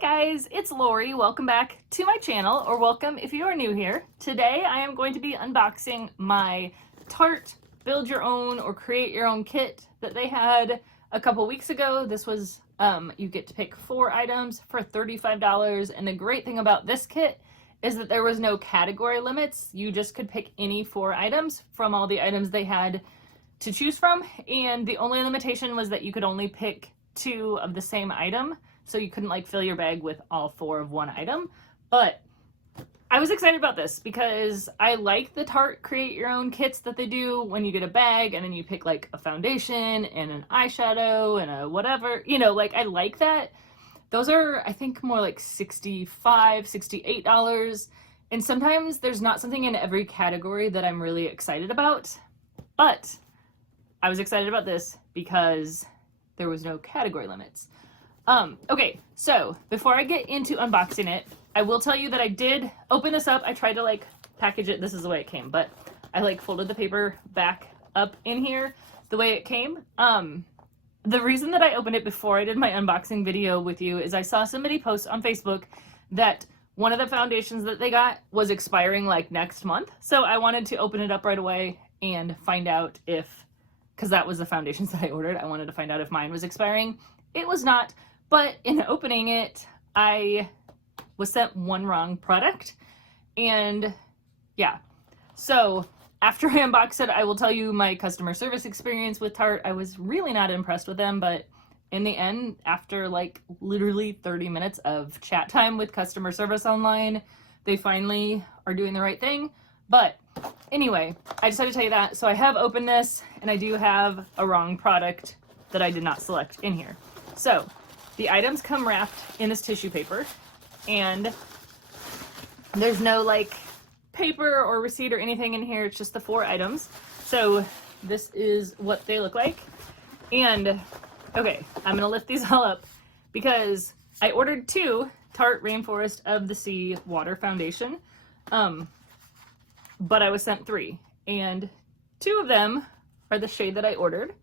Guys, it's Lori. Welcome back to my channel, or welcome if you are new here. Today I am going to be unboxing my Tarte build your own or create your own kit that they had a couple weeks ago. This was you get to pick 4 items for $35, and the great thing about this kit is that there was no category limits. You just could pick any 4 items from all the items they had to choose from, and the only limitation was that you could only pick 2 of the same item. So you couldn't like fill your bag with all 4 of one item. But I was excited about this because I like the Tarte create your own kits that they do when you get a bag and then you pick like a foundation and an eyeshadow and a whatever, you know, like I like that. Those are, I think, more like $65, $68. And sometimes there's not something in every category that I'm really excited about. But I was excited about this because there was no category limits. Okay, so before I get into unboxing it, I will tell you that I did open this up. I tried to like package it. This is the way it came, but I like folded the paper back up in here the way it came. The reason that I opened it before I did my unboxing video with you is I saw somebody post on Facebook that one of the foundations that they got was expiring like next month. So I wanted to open it up right away and find out if, because that was the foundations that I ordered, I wanted to find out if mine was expiring. It was not. But in opening it, I was sent one wrong product. And yeah, so after I unbox it, I will tell you my customer service experience with Tarte. I was really not impressed with them, but in the end, after like literally 30 minutes of chat time with customer service online, they finally are doing the right thing. But anyway, I decided to tell you that. So I have opened this and I do have a wrong product that I did not select in here. So the items come wrapped in this tissue paper, and there's no like paper or receipt or anything in here. It's just the 4 items. So this is what they look like. And okay, I'm gonna lift these all up because I ordered 2 Tarte Rainforest of the Sea Water Foundation, but I was sent 3, and 2 of them are the shade that I ordered,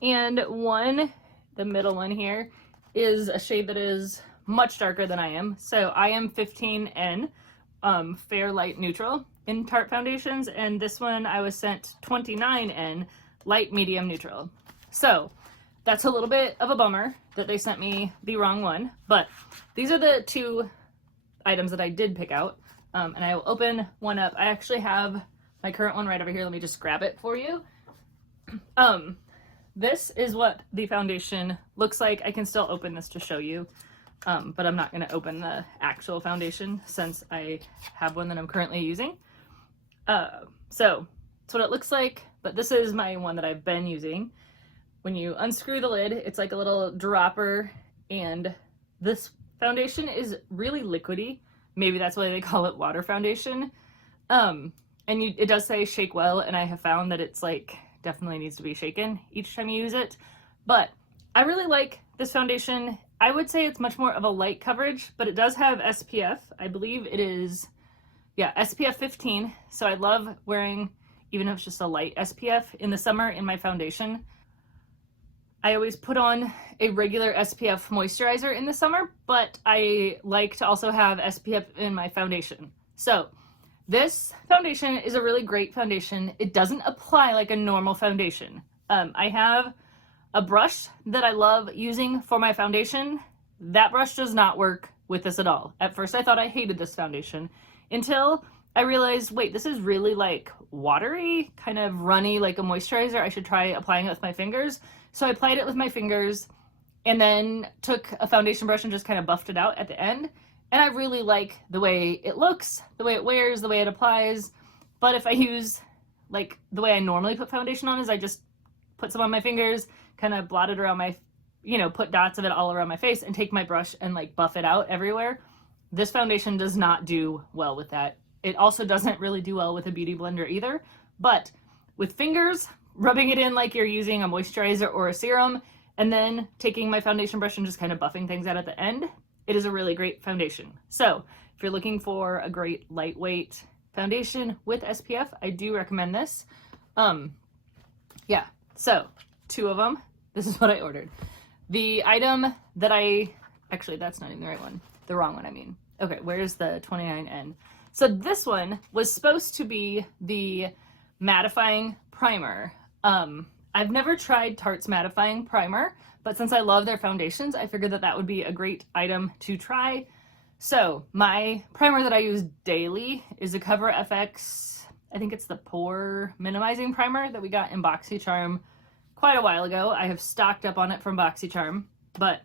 and one, the middle one here, is a shade that is much darker than I am. So I am 15N, fair light neutral in Tarte foundations, and this one I was sent 29N, light medium neutral. So that's a little bit of a bummer that they sent me the wrong one, but these are the 2 items that I did pick out, and I will open one up. I actually have my current one right over here. Let me just grab it for you. This is what the foundation looks like. I can still open this to show you, but I'm not going to open the actual foundation since I have one that I'm currently using. So that's what it looks like, but this is my one that I've been using. When you unscrew the lid, it's like a little dropper, and this foundation is really liquidy. Maybe that's why they call it water foundation. And it does say shake well, and I have found that it's like definitely needs to be shaken each time you use it. But I really like this foundation. I would say it's much more of a light coverage, but it does have SPF. I believe it is, yeah, SPF 15. So I love wearing, even if it's just a light SPF in the summer in my foundation. I always put on a regular SPF moisturizer in the summer, but I like to also have SPF in my foundation. So this foundation is a really great foundation. It doesn't apply like a normal foundation. I have a brush that I love using for my foundation. That brush does not work with this at all. At first I thought I hated this foundation until I realized, wait, this is really like watery, kind of runny, like a moisturizer. I should try applying it with my fingers. So I applied it with my fingers and then took a foundation brush and just kind of buffed it out at the end. And I really like the way it looks, the way it wears, the way it applies. But if I use, like, the way I normally put foundation on is I just put some on my fingers, kind of blot it around my, you know, put dots of it all around my face and take my brush and like buff it out everywhere. This foundation does not do well with that. It also doesn't really do well with a beauty blender either. But with fingers, rubbing it in like you're using a moisturizer or a serum, and then taking my foundation brush and just kind of buffing things out at the end, it is a really great foundation. So if you're looking for a great lightweight foundation with SPF, I do recommend this. Yeah, so 2 of them. This is what I ordered. The item that I Actually, that's not even the right one. The wrong one, I mean. Okay, where's the 29N? So this one was supposed to be the mattifying primer. I've never tried Tarte's mattifying primer, but since I love their foundations, I figured that that would be a great item to try. So my primer that I use daily is a Cover FX, I think it's the pore minimizing primer that we got in BoxyCharm quite a while ago. I have stocked up on it from BoxyCharm, but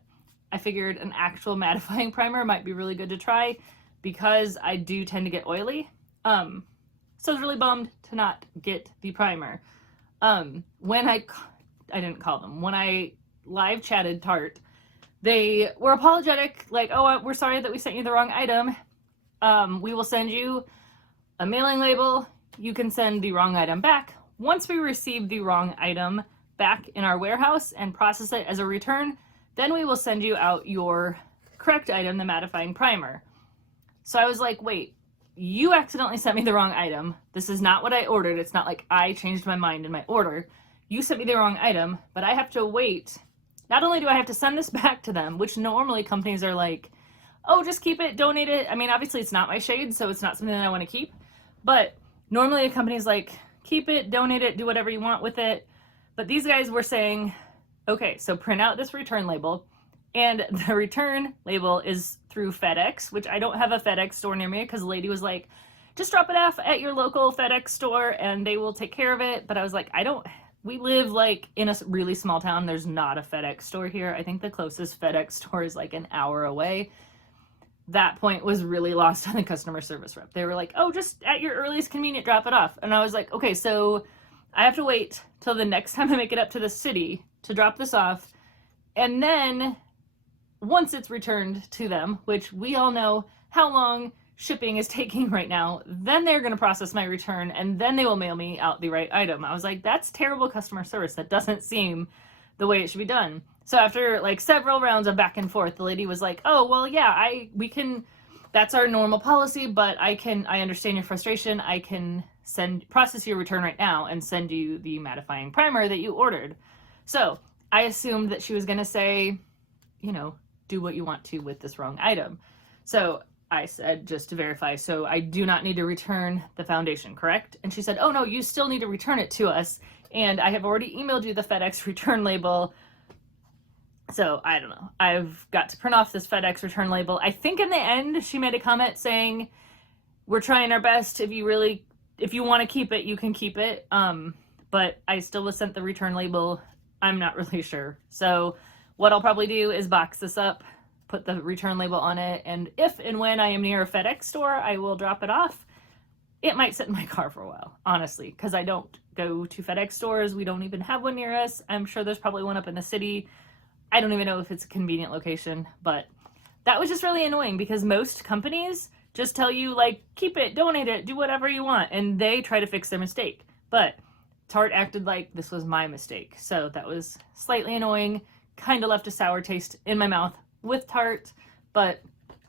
I figured an actual mattifying primer might be really good to try because I do tend to get oily. So I was really bummed to not get the primer. When I didn't call them, when I live chatted Tarte, they were apologetic, like, oh, we're sorry that we sent you the wrong item. We will send you a mailing label. You can send the wrong item back. Once we receive the wrong item back in our warehouse and process it as a return, then we will send you out your correct item, the mattifying primer. So I was like, wait, you accidentally sent me the wrong item. This is not what I ordered. It's not like I changed my mind in my order. You sent me the wrong item, but I have to wait. Not only do I have to send this back to them, which normally companies are like, oh, just keep it, donate it. I mean, obviously it's not my shade, so it's not something that I want to keep. But normally a company's like, keep it, donate it, do whatever you want with it. But these guys were saying, okay, so print out this return label. And the return label is through FedEx, which I don't have a FedEx store near me because the lady was like, just drop it off at your local FedEx store and they will take care of it. But I was like, we live like in a really small town. There's not a FedEx store here. I think the closest FedEx store is like an hour away. That point was really lost on the customer service rep. They were like, oh, just at your earliest convenient, drop it off. And I was like, okay, so I have to wait till the next time I make it up to the city to drop this off. And then once it's returned to them, which we all know how long shipping is taking right now, then they're going to process my return and then they will mail me out the right item. I was like, that's terrible customer service. That doesn't seem the way it should be done. So after like several rounds of back and forth, the lady was like, oh, well, yeah, we can, that's our normal policy, but I understand your frustration. I can process your return right now and send you the mattifying primer that you ordered. So I assumed that she was going to say, you know, do what you want to with this wrong item. So I said, just to verify, so I do not need to return the foundation, correct? And she said, oh no, you still need to return it to us. And I have already emailed you the FedEx return label. So I don't know. I've got to print off this FedEx return label. I think in the end, she made a comment saying, we're trying our best. If you want to keep it, you can keep it. But I still was sent the return label. I'm not really sure. So what I'll probably do is box this up, put the return label on it, and if and when I am near a FedEx store, I will drop it off. It might sit in my car for a while, honestly, because I don't go to FedEx stores. We don't even have one near us. I'm sure there's probably one up in the city. I don't even know if it's a convenient location, but that was just really annoying because most companies just tell you, like, keep it, donate it, do whatever you want, and they try to fix their mistake. But Tarte acted like this was my mistake, so that was slightly annoying. Kind of left a sour taste in my mouth with Tarte, but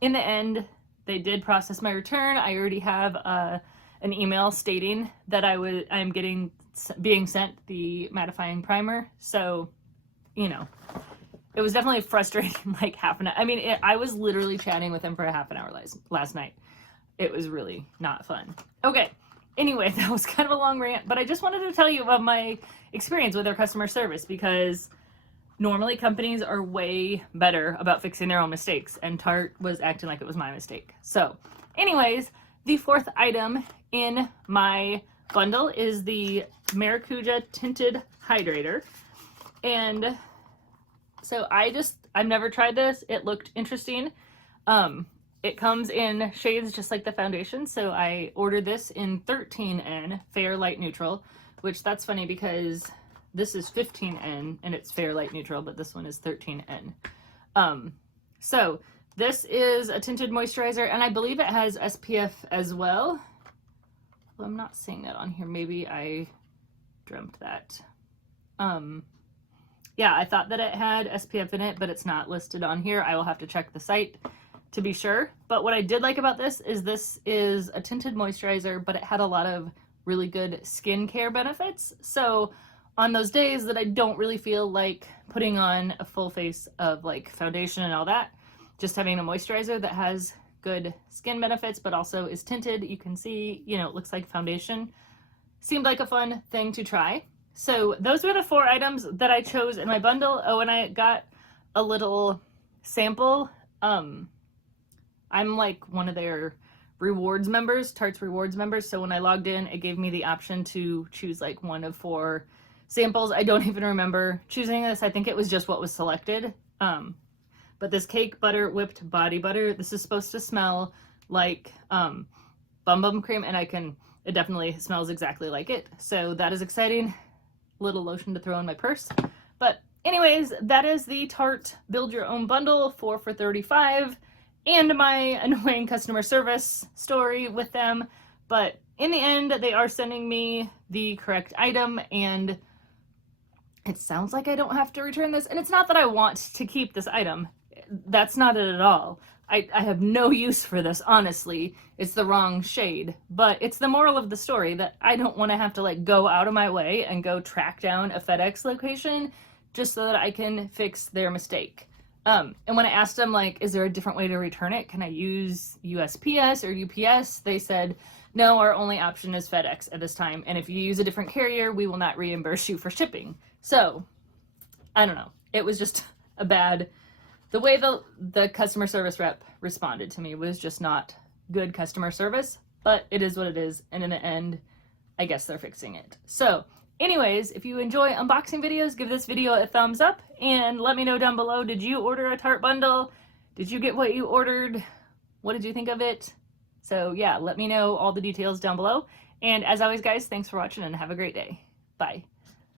in the end, they did process my return. I already have an email stating that I'm being sent the mattifying primer. So, you know, it was definitely frustrating. Like half an hour. I mean, I was literally chatting with him for a half an hour last night. It was really not fun. Okay. Anyway, that was kind of a long rant, but I just wanted to tell you about my experience with their customer service because normally companies are way better about fixing their own mistakes, and Tarte was acting like it was my mistake. So anyways, the fourth item in my bundle is the Maracuja Tinted Hydrator. And so I've never tried this. It looked interesting. It comes in shades just like the foundation. So I ordered this in 13N, Fair Light Neutral, which that's funny because this is 15N and it's Fair Light Neutral, but this one is 13N. So this is a tinted moisturizer, and I believe it has SPF as well. Well, I'm not seeing that on here. Maybe I dreamt that. Yeah, I thought that it had SPF in it, but it's not listed on here. I will have to check the site to be sure. But what I did like about this is a tinted moisturizer, but it had a lot of really good skincare benefits. So on those days that I don't really feel like putting on a full face of like foundation and all that, just having a moisturizer that has good skin benefits, but also is tinted. You can see, you know, it looks like foundation. Seemed like a fun thing to try. So those were the 4 items that I chose in my bundle. Oh, and I got a little sample. I'm like one of their rewards members, Tarte's rewards members. So when I logged in, it gave me the option to choose like one of 4 samples. I don't even remember choosing this. I think it was just what was selected. But this cake butter whipped body butter, this is supposed to smell like Bum Bum cream, and it definitely smells exactly like it. So that is exciting. Little lotion to throw in my purse. But anyways, that is the Tarte Build Your Own bundle, 4 for $35, and my annoying customer service story with them. But in the end, they are sending me the correct item, and it sounds like I don't have to return this. And it's not that I want to keep this item. That's not it at all. I have no use for this, honestly. It's the wrong shade, but it's the moral of the story that I don't want to have to like go out of my way and go track down a FedEx location just so that I can fix their mistake. And when I asked them, like, is there a different way to return it? Can I use USPS or UPS? They said, no, our only option is FedEx at this time. And if you use a different carrier, we will not reimburse you for shipping. So, I don't know. It was just a bad... The way the customer service rep responded to me was just not good customer service, but it is what it is. And in the end, I guess they're fixing it. So anyways, if you enjoy unboxing videos, give this video a thumbs up and let me know down below, did you order a Tarte bundle? Did you get what you ordered? What did you think of it? So yeah, let me know all the details down below. And as always, guys, thanks for watching and have a great day. Bye.